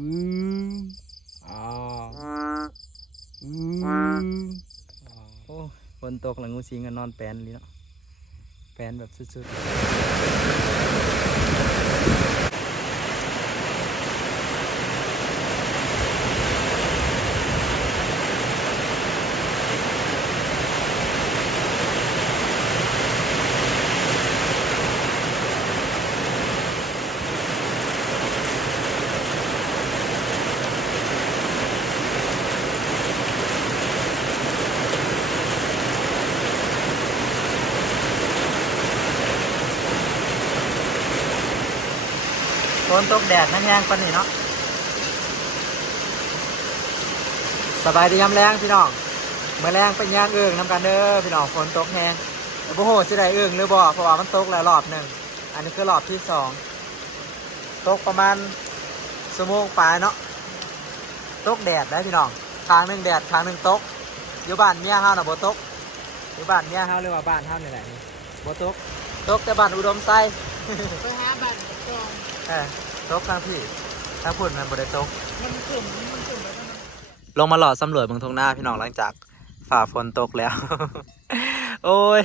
อืมอ๋ออืมโอ้ฝนตกแล้วงูสิงก็นอนแปนเลยเนาะแปนแบบสุดๆฝนตกแดดนั่งแห้งปานนี้เนาะสบายดียามแรงพี่น้องเมื่อแรงเป็นย่างเอื้องน้ำกันเด้อพี่น้องฝนตกแห้งแต่บ่โหสิได้เอื้องหรือบ่เพราะว่ามันตกแล้วรอบหนึ่งอันนี้คือรอบที่สองตกประมาณชั่วโมงปลายเนาะตกแดดได้พี่น้องทางหนึ่งแดดทางหนึ่งตกอยู่บ้านเมียเฮาน่ะบ่ตกอยู่บ้านเมียเฮาหรือว่าบ้านเฮานี่แหละนี่บ่ตกแต่บ้านอุดมไซไปหาบ้านกองตกทางพี่ทางพุ่นมันบ่ได้ตกมันขึ้นแล้วก็ลงมาหลอดสำรวจเมืองทงหน้าพี่น้องหลังจากฝ่าฝนตกแล้ว โอ้ย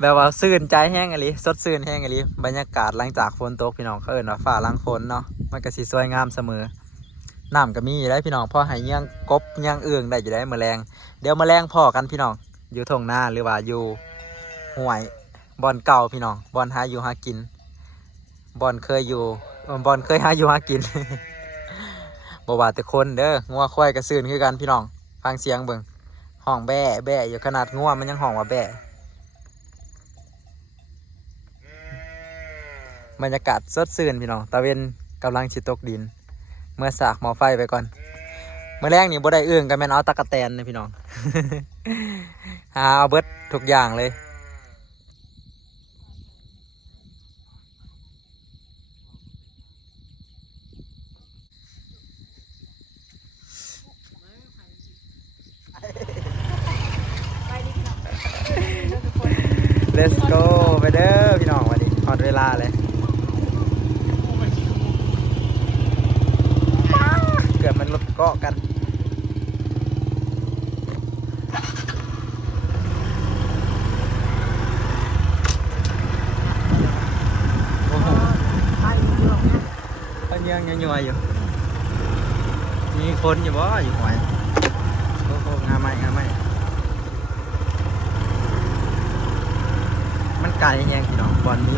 แบบว่าซื่นใจแห้งอะไรสดซื่นแห้งอะไรบรรยากาศหลังจากฝนตกพี่น้องเขาเอิ้นว่าฝ่าหลังฝนเนาะมันก็สิสวยงามเสมอน้ำก็มีอยู่ได้พี่น้องพอให้เงี้ยงกบเงี้ยงเอื้องได้อยู่ได้แมลงเดี๋ยวแมลงพ่อกันพี่น้องอยู่ทงหน้าหรือว่าอยู่ห้วยบอนเก่าพี่น้องบอนหาอยู่หากินบอนเคยอยู่บอนเคยหาอยู่หากิน บ่ว่าแต่คนเด้องัวควายกระซื่นคือกันพี่น้องฟังเสียงเบิ่งห้องแบ่แบ่อยู่ขนาดงัวมันยังห้องว่าแบ่บรรยากาศสดชื่นพี่น้องตะเวนกำลังสิตกดินเมื่อสากหมอไฟไปก่อนเมื่อแรกนี่บ่ได้เอื้องกันแม่นเอาตะกะแตนนะพี่น้อง หาเอาเบิดทุกอย่างเลยLet's go ไปเด้อพี่น้องวันนี้หอดเวลาเลยเกิดมันรถเกาะกันโอ้โหเขายังยัวอยู่มีคนอยู่บ่อยู่หอยโอ้โหงาไม้มันไกลแยงพี่น้องบอลมี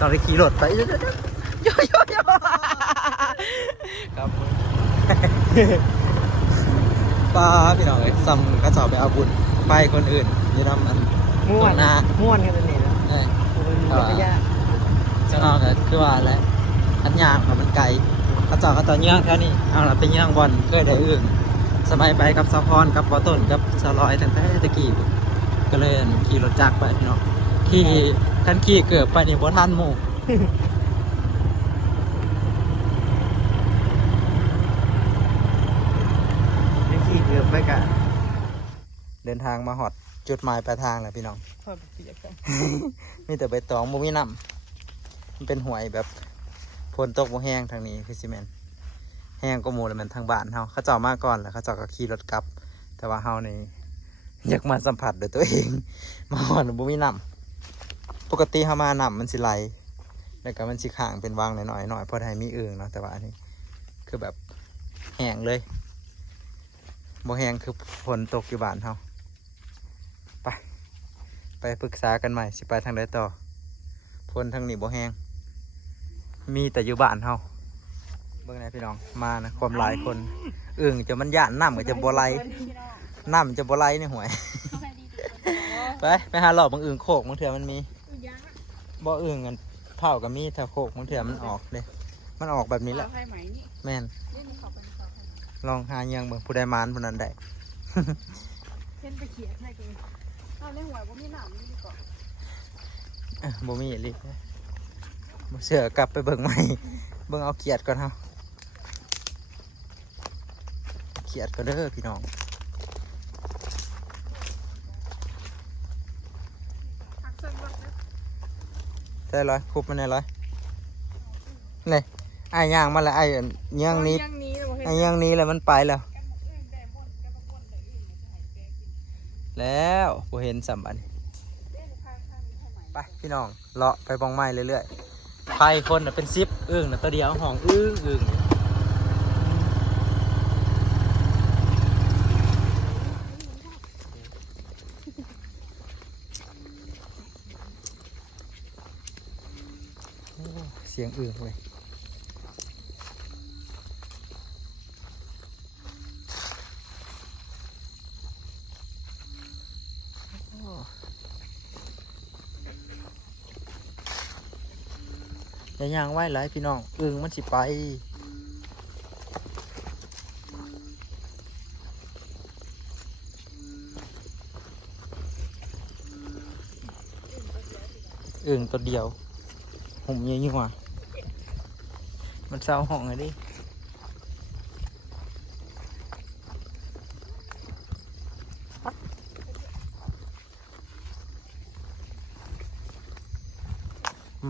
ตอนที่ขี่รถไปโยครับป้าพี่น้องเลยซ้ำกระสอบไปเอาบุญไปคนอื่นอยี่น้ำมันม่วนกันเลยนี่นะใช่จะเอาแต่คือว่าแล้วอันยางมันไกลกระจอกเยื่องแค่นี้เอาละไปเยื่องบอลเคยได้อื่นสบายไปกับซาพอนกับปอต้นกับซาลอยตั้งแต่ตะกี้ก็เลยขี่รถจักรไปพี่น้องขี่กันขี่เกือบไปนี่บ่ทันหมู่ขี่เกือบไปกะเดินทางมาหอดจุดหมายปลายทางแหละพี่น้อง มีแต่ใบตองบ่มีน้ำมันเป็นห่วยแบบฝนตกบ่แห้งทางนี้คือซีเมนแห้งก็หมู่แล้วมันทางบ้านเฮาเขาเจาะมาก่อนแล้วเขาเจาะก็ขี่รถกลับแต่ว่าเฮานี่อยากมาสัมผัสด้วยตัวเองมาหอดบ่มีน้ำปกติเฮามาน้ำมันสิไหลแล้วก็มันสิข้างเป็นวางหน่อยพอได้มีเนาะแต่ว่าอันนี้คือแบบแห้งเลยบ่แห้งคือฝนตกอยู่บ้านเฮาไปปรึกษากันใหม่สิไปทางใดต่อฝนทางนี้บ่แห้งมีแต่อยู่บ้านเฮาเบิ่งไหนพี่น้องมานะความหลายคนจะมันย่านน้ำก็จะบ่ไหลน้ำจะบ่ไหลในห่วยไปหาหลอกบางโคกบางเถื่อมันมีบ่กันเท่ากับมีถ้าโคกบางเถื่อมันออกเลยมันออกแบบนี้แหละแม่นลองหายังเบิ่งผู้ใดมานผู้นั้นได้เส้นไปเขียดให้กันเอาในหัวบ่มีหนามนี่ดีกว่าบ่มีอีหลีบ่เชื่อกลับไปเบิ่งใหม่เบิ่งเอาเขียดก่อนเฮาเขียดก็เด้อพี่น้องได้ร้อยคุบมันได้ร้อยนี่ ไอ้ย่างมาแล้วไอ้เงี้ยงนี้ ย่างนี้เราเห็น ไอ้เงี้ยงนี้แล้วมันไปแล้ว แล้วบ่เห็นสัมบันไปพี่น้องเลาะไปบองไม้เรื่อยๆไผ่คนน่ะเป็นซิปอึ้งน่ะตัวเดียวห้องอึ้งอึ้งโอ้เสียงอึ้งเว้ยอย่าย่างไว้หลายพี่น้องอึ้งมันสิไปอึ้งตัวเดียวหุ่มเยอะๆว่ะมันเศร้าห้องเลยดิ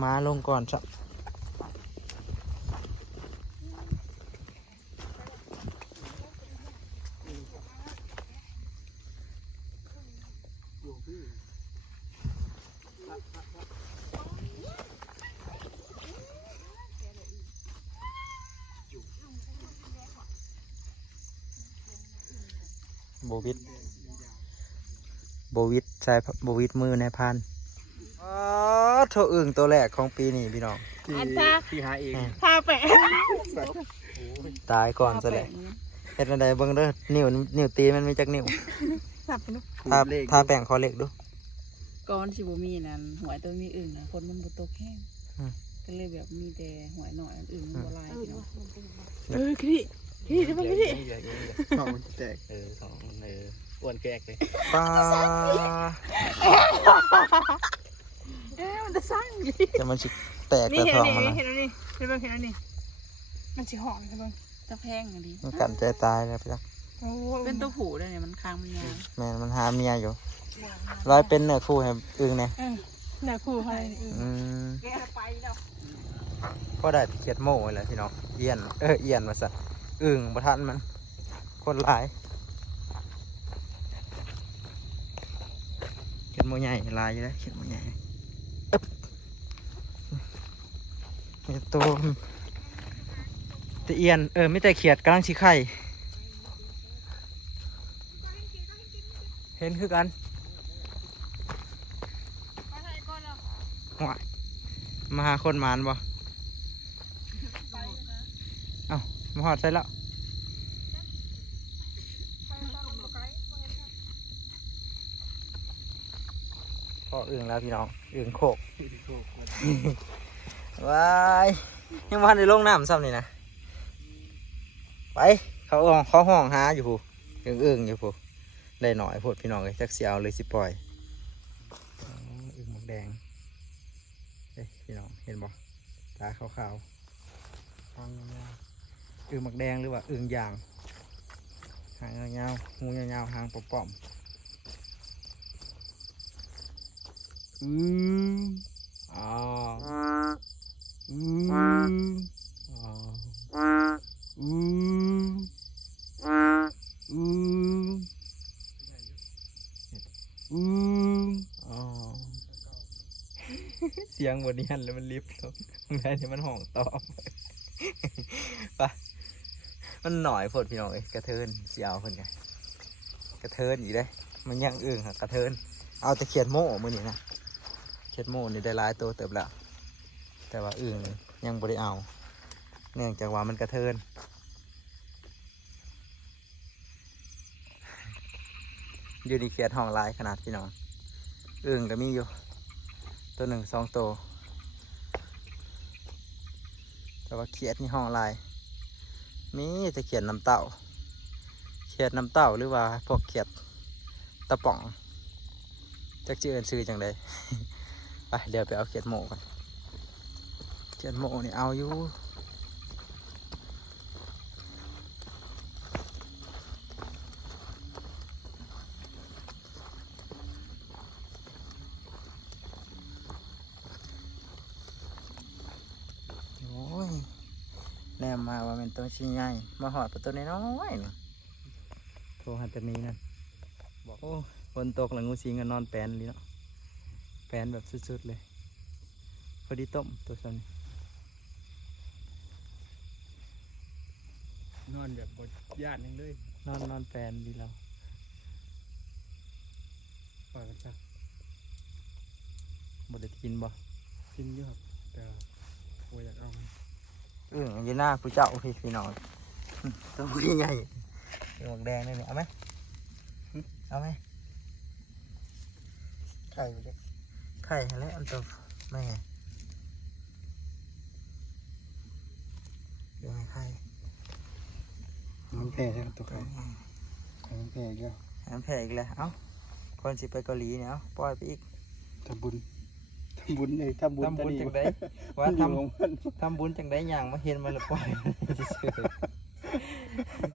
มาลงก่อนสักโบวิดใช่โบวิดมือในพันอ๋อโถอึ่งตัวแรกของปีนี้พี่น้อง ที่หาเอง ทาแปะ ตายก่อนซะเลยเฮ็ดอะไรเบิ่งเด้อนิ้วตีนมันมีจักนิ้ว สับไปลูก ทาแป้งคอเล็กดู ก้อนสิบ่มีนั่นหวยตัวมีอื่นนะคนมันบ่ตกแห้ง อืม ก็เลยแบบมีแต่หวยหน่อยอันอื่นมันบ่ลายพี่น้อง พี่จะมาพี่ สองแตกสองอ้วนแกกเลย ปลา มันจะสร้าง จะมันสิแตก นี่ กระ เห็น ท้อง นี่ มันนะ เห็นนี่เห็นบ้างเห็นนี่มันสิห่องใช่บ้าง ตะแพงอันนี้ มันกันใจตายแล้วพี่น้อง โอ้ เป็นตัวผูได้เนี่ยมันค้างมันยาว แม่นมันหาเมียอยู่ร้อยเป็นเนื้อคู่ให้อึ่งเนี่ย หน้าคู่ใคร อืม แกไปแล้ว ก็ได้เขียดโม่เลยพี่น้องเอียนเอียนมาสัตว์อึ่งบ่ทันมันคนหลายเขียดโม่ใหญ่ลายอยู่แล้วเขียดโม่ใหญ่อึ๊บนี่ตัวตะเอียนไม่แต่เขียดกำลังชิไข่เห็นคือกันหัวมาหาคนหมานบ่เอ้ามาหอดใส่แล้วพออึ่งแล้วพี่น้องอึ่งโคกว้ายยังพันในลงน้ำซ้ำนี่นะไปเขาห้องหาอยู่ผู้อึ่งอยู่ผู้ได้หน่อยพูดพี่น้องเลยจักเสียวเลยสิปล่อยอ๋ออึ่งหมวกแดงเฮ้ยพี่น้องเห็นบ่ตาขาวๆทางยาวๆอึ่งหมวกแดงหรือว่าอึ่งยางหางยาวๆหูยาวๆหางป่อมๆอ๋ออ๋ออ๋อเสียงบนนี้หันแล้วมันลิฟต์ลงตรงไหนที่มันห้องตอบปะมันหน่อยโพดพี่น้องเอ้ยกระเทินเสียวเพิ่นไงกระเทินอีกได้มันยังอึ่งค่ะกระเทินเอาแต่เขียดโม่มือนี่นะเขียดโม่นี่ได้หลายตัวเติบแล้วแต่ว่าอึ่งยังบ่ได้เอาเนื่องจากว่ามันกระเทินอยู่ในเขียดห้องลายขนาดพี่น้องอึ่งก็มีอยู่ตัวหนึ่งสองตัวแต่ว่าเขียดนี่ห้องลายมีแต่เขียดน้ำเต่าเขียดน้ำเต่าหรือว่าพวกเขียดตะป่องจักชื่อเอิ้นซื้อจังใด ไปเดี๋ยวไปเอาเขียดโม่กันเขียดโม่นี่เอาอยู่โอ้ย มมาว่าเป็นตัวชิ้นใหญ่มาหอดประตูน้อยๆนี่โทรหาแต่นี้นั่นโอ้ฝนตกแล้วงูสิงก็นอนแปนเลยเนาะแปนแบบสุดๆเลยพอดีต้มตัวซ้ำนี่ นอนแบบบดญาติยังเลย นอนแปนดีแล้ว ปล่อยมันซะ บ่ได้กินบ่ กินอยู่ครับแต่โอ้ยอยากเอามัน อยู่หน้าผู้เจ้าพี่น้องต้องพี่ใหญ่หมวกแดงนี่เอาไหมเอาไหมไข่ไปเลยไข่แล้วอันตัวไม่ไงดูไงไข่ น้ำแพ้ใช่ไหมตัวใครน้ำแพ้อีกแล้ว น้ำแผลอีกแล้วเอ้าคนสิไปเกาหลีเนี่ยเอ้าปล่อยไปอีก ทำบุญเลยทำบุญ ทำบุญจังได้ว่าทำบุญจังได้อย่างมาเห็นมันและปล่อยเฉย